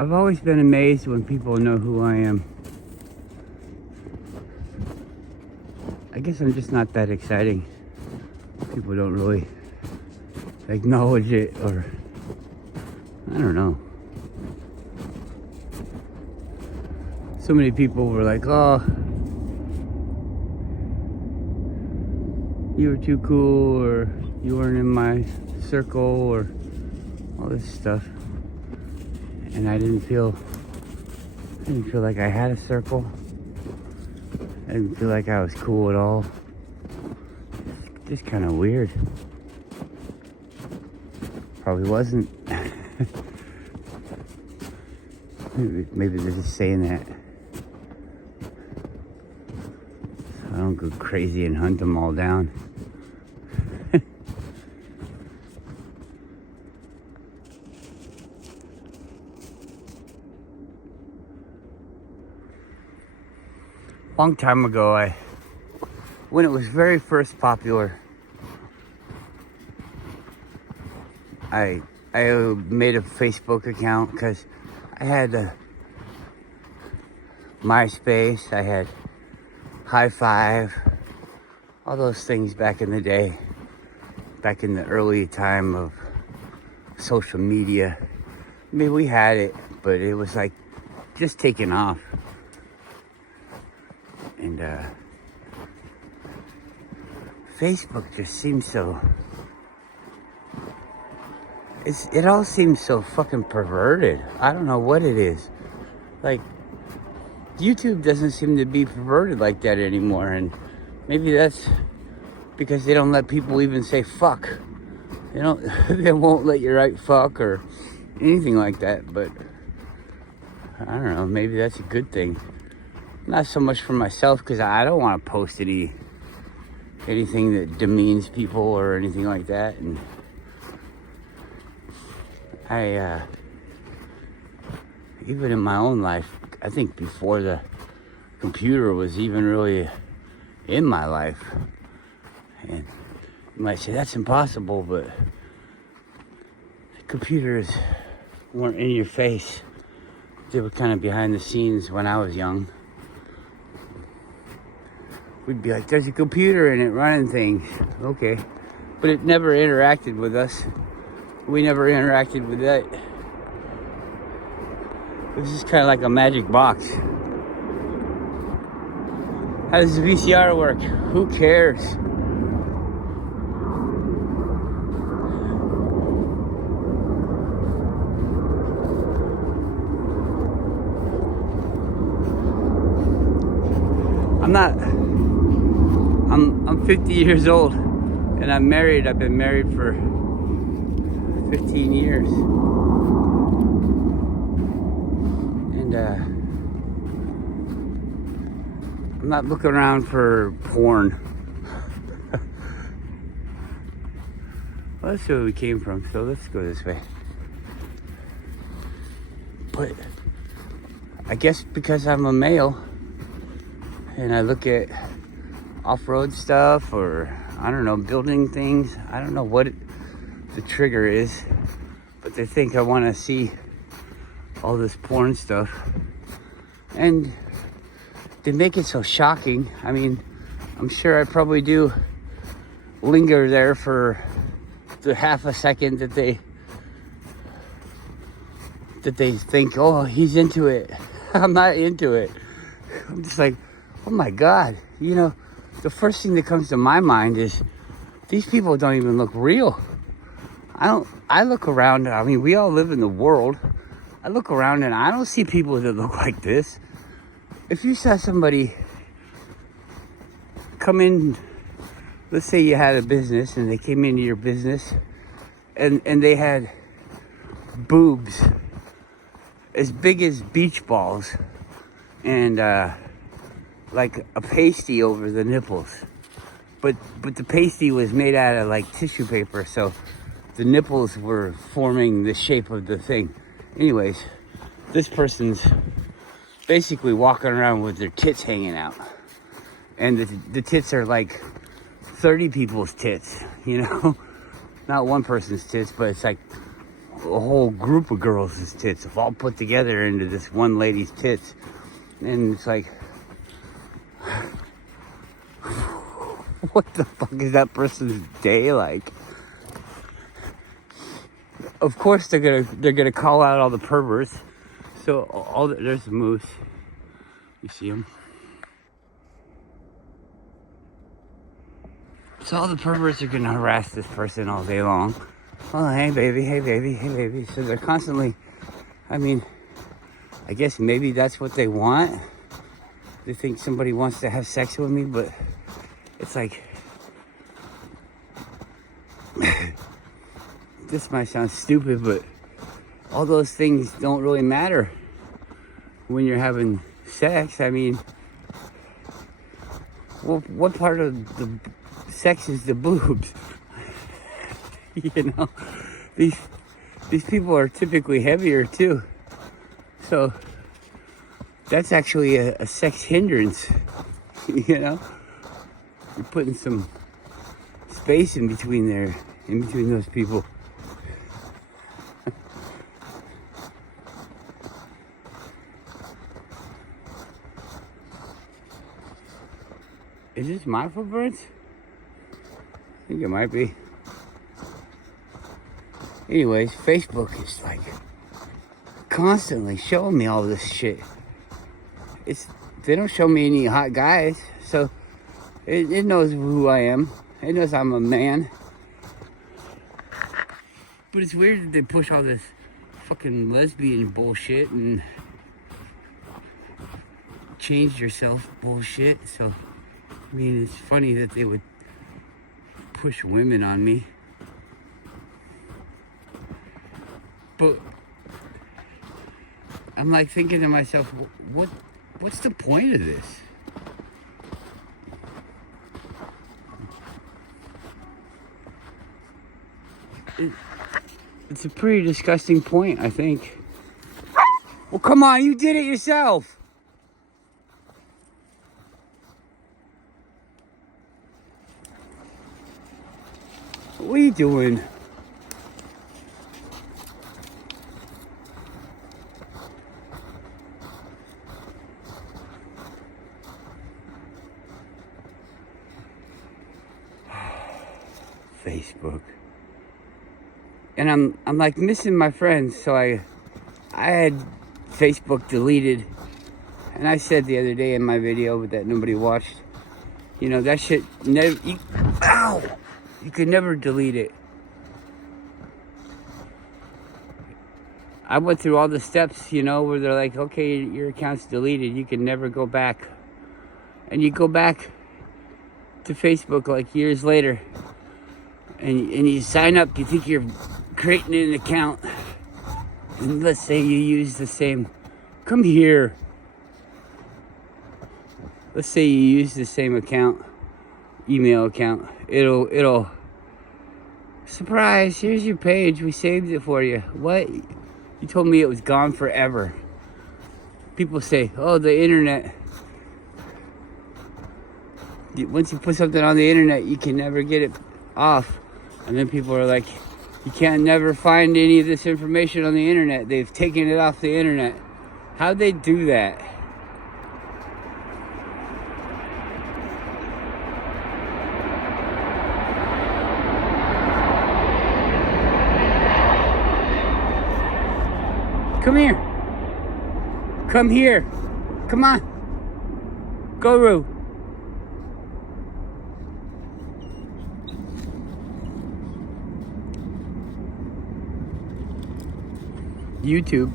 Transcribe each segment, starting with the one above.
I've always been amazed when people know who I am. I guess I'm just not that exciting. People don't really acknowledge it, or I don't know. So many people were like, oh, you were too cool, or you weren't in my circle, or all this stuff. And I didn't feel like I had a circle. I didn't feel like I was cool at all. It's just kind of weird. Probably wasn't. Maybe they're just saying that so I don't go crazy and hunt them all down. Long time ago, when it was very first popular, I made a Facebook account because I had MySpace, I had High Five, all those things back in the day, back in the early time of social media. I mean, we had it, but it was like just taking off. And Facebook just seems so... It all seems so fucking perverted. I don't know what it is. Like, YouTube doesn't seem to be perverted like that anymore. And maybe that's because they don't let people even say fuck. They won't let you write fuck or anything like that. But I don't know, maybe that's a good thing. Not so much for myself, because I don't want to post anything that demeans people or anything like that. And I even in my own life, I think before the computer was even really in my life, and you might say that's impossible, but the computers weren't in your face. They were kind of behind the scenes when I was young. We'd be like, there's a computer in it running things. Okay. But it never interacted with us. We never interacted with that. It was just kind of like a magic box. How does the VCR work? Who cares? I'm 50 years old and I'm married. I've been married for 15 years. And I'm not looking around for porn. Well, that's where we came from, so let's go this way. But I guess because I'm a male and I look at off-road stuff, or I don't know, building things, I don't know what the trigger is, but they think I want to see all this porn stuff, and they make it so shocking. I mean, I'm sure I probably do linger there for the half a second that they think, oh, he's into it. I'm not into it. I'm just like, oh my God, the first thing that comes to my mind is these people don't even look real. I look around, I mean, we all live in the world. I look around and I don't see people that look like this. If you saw somebody come in, let's say you had a business and they came into your business and they had boobs as big as beach balls and like a pasty over the nipples, but the pasty was made out of like tissue paper, so the nipples were forming the shape of the thing. Anyways, this person's basically walking around with their tits hanging out, and the tits are like 30 people's tits, not one person's tits, but it's like whole group of girls' tits all put together into this one lady's tits. And it's like, what the fuck is that person's day like? Of course they're gonna call out all the perverts. So there's the moose. You see them? So all the perverts are gonna harass this person all day long. Oh, hey baby, hey baby, hey baby. So they're constantly, I mean, I guess maybe that's what they want. They think somebody wants to have sex with me, but it's like, this might sound stupid, but all those things don't really matter when you're having sex. I mean, well, what part of the sex is the boobs? You know, these people are typically heavier too, so that's actually a sex hindrance. You know, you're putting some space in between there, in between those people. Is this my footprints? I think it might be. Anyways, Facebook is like constantly showing me all this shit. They don't show me any hot guys, so it knows who I am. It knows I'm a man. But it's weird that they push all this fucking lesbian bullshit and change yourself bullshit. So, I mean, it's funny that they would push women on me. But I'm like thinking to myself, what's the point of this? It's a pretty disgusting point, I think. Well, come on, you did it yourself. What are you doing? Facebook. And I'm like missing my friends, so I had Facebook deleted. And I said the other day in my video that nobody watched, you know, that shit never, you could never delete it. I went through all the steps, you know, where they're like, okay, your account's deleted, you can never go back. And you go back to Facebook like years later, and you sign up, you think you're creating an account, and let's say you use the same, come here. Let's say you use the same account, email account. It'll, surprise, here's your page, we saved it for you. What? You told me it was gone forever. People say, oh, the internet. Once you put something on the internet, you can never get it off. And then people are like, you can't never find any of this information on the internet. They've taken it off the internet. How'd they do that? Come here. Come here. Come on. Guru. YouTube.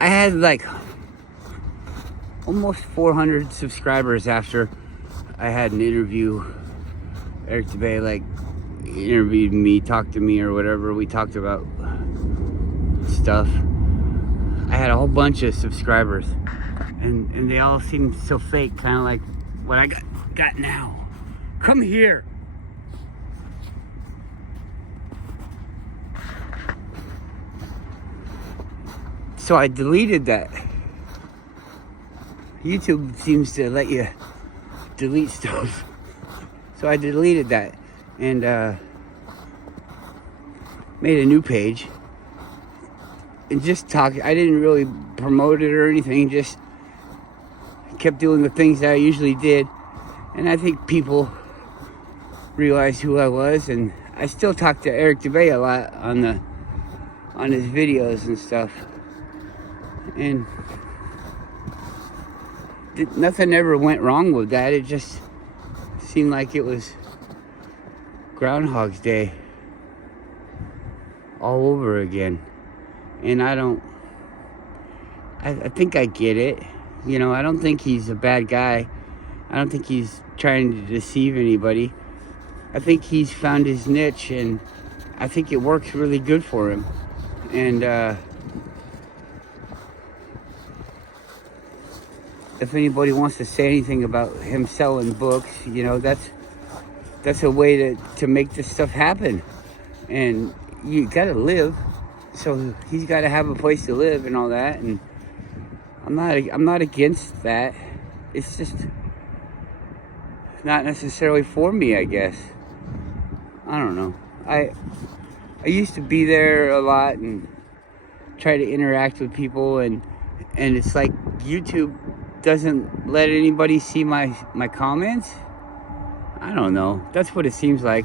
I had like almost 400 subscribers after I had an interview. Eric DeBay like interviewed me, talked to me or whatever. We talked about stuff. I had a whole bunch of subscribers, and they all seemed so fake, kind of like what I got now. Come here. So I deleted that. YouTube seems to let you delete stuff. So I deleted that and made a new page and just talked. I didn't really promote it or anything, just kept doing the things that I usually did. And I think people realized who I was, and I still talk to Eric Dubay a lot on his videos and stuff. And nothing ever went wrong with that. It just seemed like it was Groundhog's Day all over again. And I think I get it. You know, I don't think he's a bad guy. I don't think he's trying to deceive anybody. I think he's found his niche, and I think it works really good for him. And if anybody wants to say anything about him selling books, you know, that's a way to make this stuff happen. And you gotta live, so he's got to have a place to live and all that. And I'm not against that. It's just not necessarily for me, I guess. I don't know. I used to be there a lot and try to interact with people, and it's like YouTube doesn't let anybody see my comments. I don't know. That's what it seems like,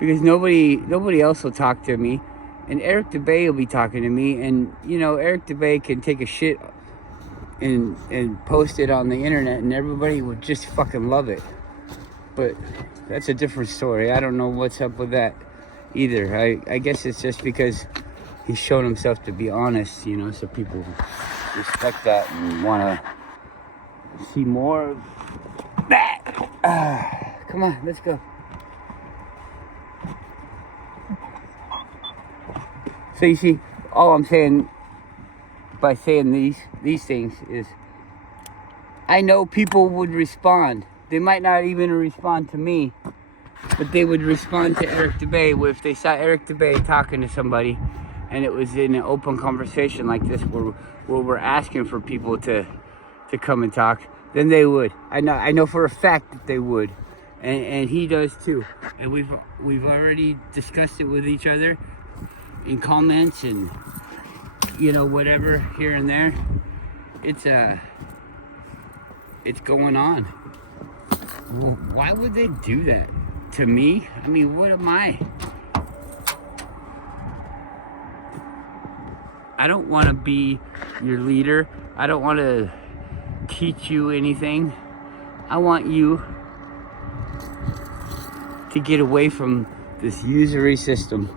because nobody else will talk to me, and Eric Dubay will be talking to me, and you know, Eric Dubay can take a shit and post it on the internet, and everybody would just fucking love it. But that's a different story. I don't know what's up with that either. I guess it's just because he's shown himself to be honest, you know, so people respect that and want to see more of that. Come on, let's go. So you see, all I'm saying by saying these things is, I know people would respond. They might not even respond to me, but they would respond to Eric Dubay if they saw Eric Dubay talking to somebody, and it was in an open conversation like this where we're asking for people to come and talk. Then they would. I know for a fact that they would, and he does too. And we've already discussed it with each other in comments and, you know, whatever here and there. It's going on. Well, why would they do that to me? I mean, what am I? I don't want to be your leader. I don't want to teach you anything. I want you to get away from this usury system.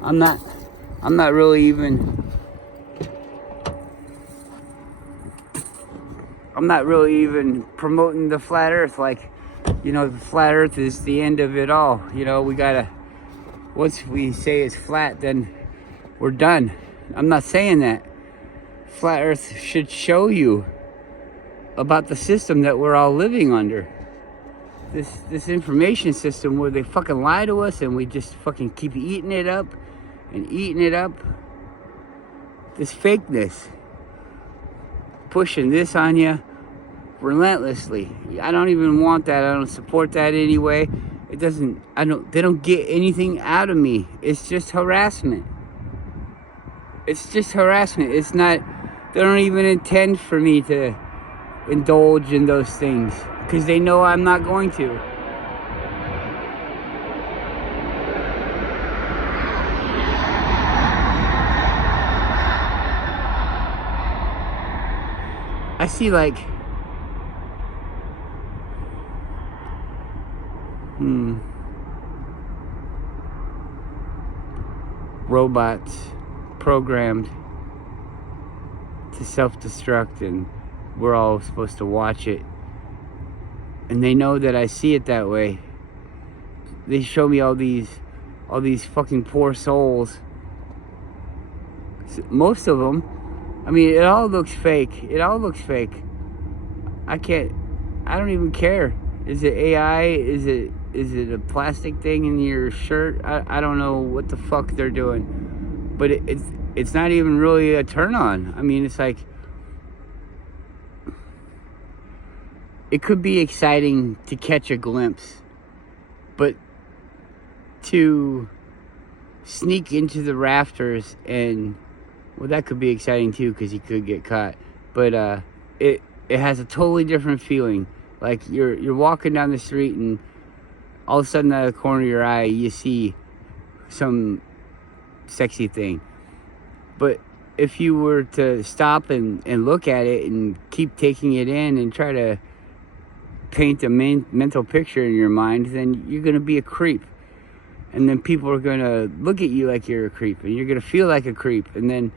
I'm not really even promoting the flat earth. Like, you know, the flat earth is the end of it all. You know, once we say it's flat, then we're done. I'm not saying that. Flat earth should show you about the system that we're all living under. This information system where they fucking lie to us and we just fucking keep eating it up and eating it up. This fakeness. Pushing this on you relentlessly. I don't even want that. I don't support that anyway. They don't get anything out of me. It's just harassment. It's just harassment. It's not, they don't even intend for me to indulge in those things because they know I'm not going to. I see like robots programmed to self-destruct, and we're all supposed to watch it, and they know that I see it that way. They show me all these fucking poor souls. Most of them, I mean, it all looks fake. I don't even care. Is it AI? Is it a plastic thing in your shirt? I don't know what the fuck they're doing. But it's not even really a turn on. I mean, it's like, it could be exciting to catch a glimpse But to sneak into the rafters and, well, that could be exciting too because you could get caught. But it has a totally different feeling. Like you're walking down the street and all of a sudden out of the corner of your eye you see some sexy thing. But if you were to stop and look at it and keep taking it in and try to paint a mental picture in your mind, then you're going to be a creep. And then people are going to look at you like you're a creep, and you're going to feel like a creep, and then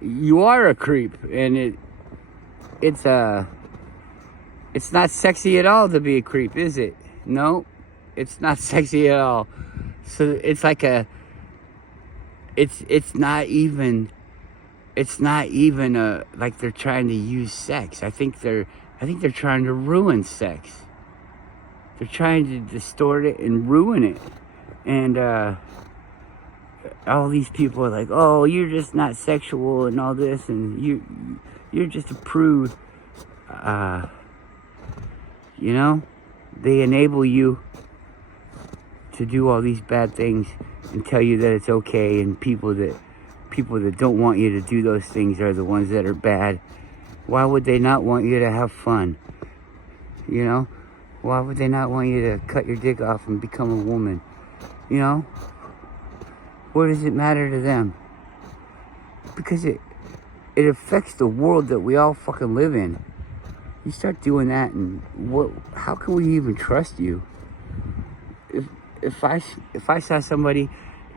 you are a creep. And it's not sexy at all to be a creep, is it? No, it's not sexy at all. So it's like it's not even like they're trying to use sex. I think they're trying to ruin sex. They're trying to distort it and ruin it. And all these people are like, oh, you're just not sexual and all this, and you're just a prude. You know, they enable you to do all these bad things and tell you that it's okay, and people that don't want you to do those things are the ones that are bad. Why would they not want you to have fun? You know, why would they not want you to cut your dick off and become a woman? You know, what does it matter to them? Because it affects the world that we all fucking live in. You start doing that, and how can we even trust you? If I saw somebody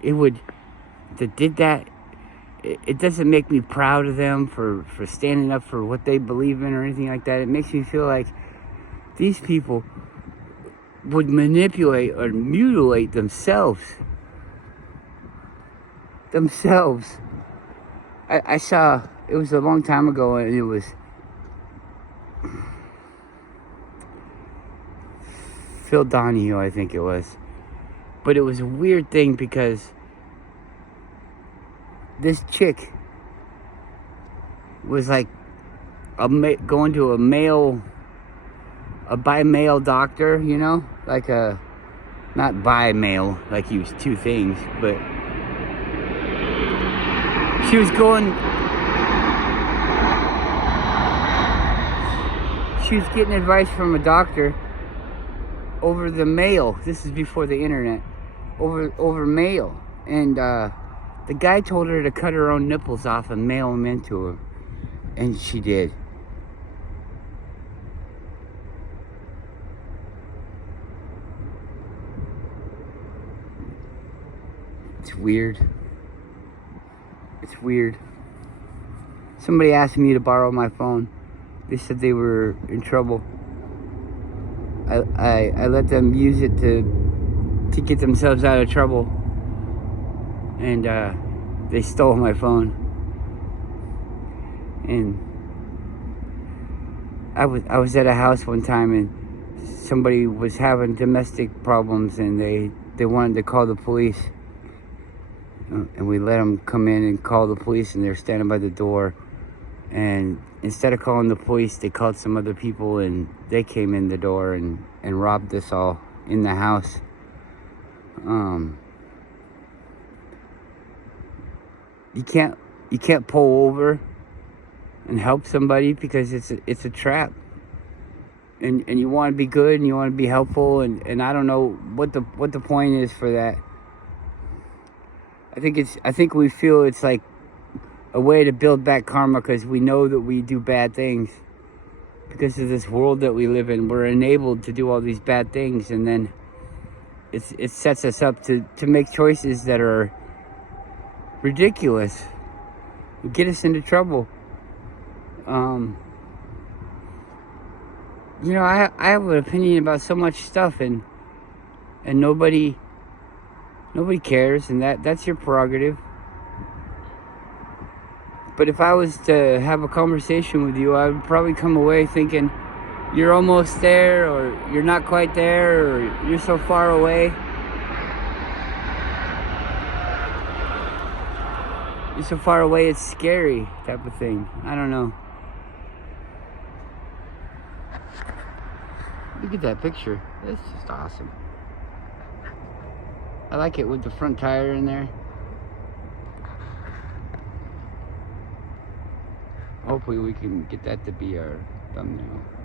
that did that, it doesn't make me proud of them for standing up for what they believe in or anything like that. It makes me feel like these people would manipulate or mutilate themselves. I saw, it was a long time ago, and it was Phil Donahue, I think it was. But it was a weird thing because this chick was like going to a by mail doctor, you know, like not by mail, like he was two things, but she was getting advice from a doctor over the mail. This is before the internet. Over mail. And the guy told her to cut her own nipples off and mail them into her. And she did. It's weird. It's weird. Somebody asked me to borrow my phone. They said they were in trouble. I let them use it to get themselves out of trouble. And they stole my phone. And I was at a house one time, and somebody was having domestic problems, and they wanted to call the police. And we let them come in and call the police, and they're standing by the door. And instead of calling the police, they called some other people, and they came in the door and robbed us all in the house. You can't pull over and help somebody because it's a trap. And you want to be good and you want to be helpful, and I don't know what the point is for that. I think we feel it's like a way to build back karma because we know that we do bad things. Because of this world that we live in, we're enabled to do all these bad things, and then it sets us up to make choices that are ridiculous, get us into trouble. You know, I have an opinion about so much stuff, and nobody cares, and that's your prerogative. But if I was to have a conversation with you, I would probably come away thinking you're almost there, or you're not quite there, or you're so far away. You're so far away, it's scary, type of thing. I don't know. Look at that picture. That's just awesome. I like it with the front tire in there. Hopefully we can get that to be our thumbnail.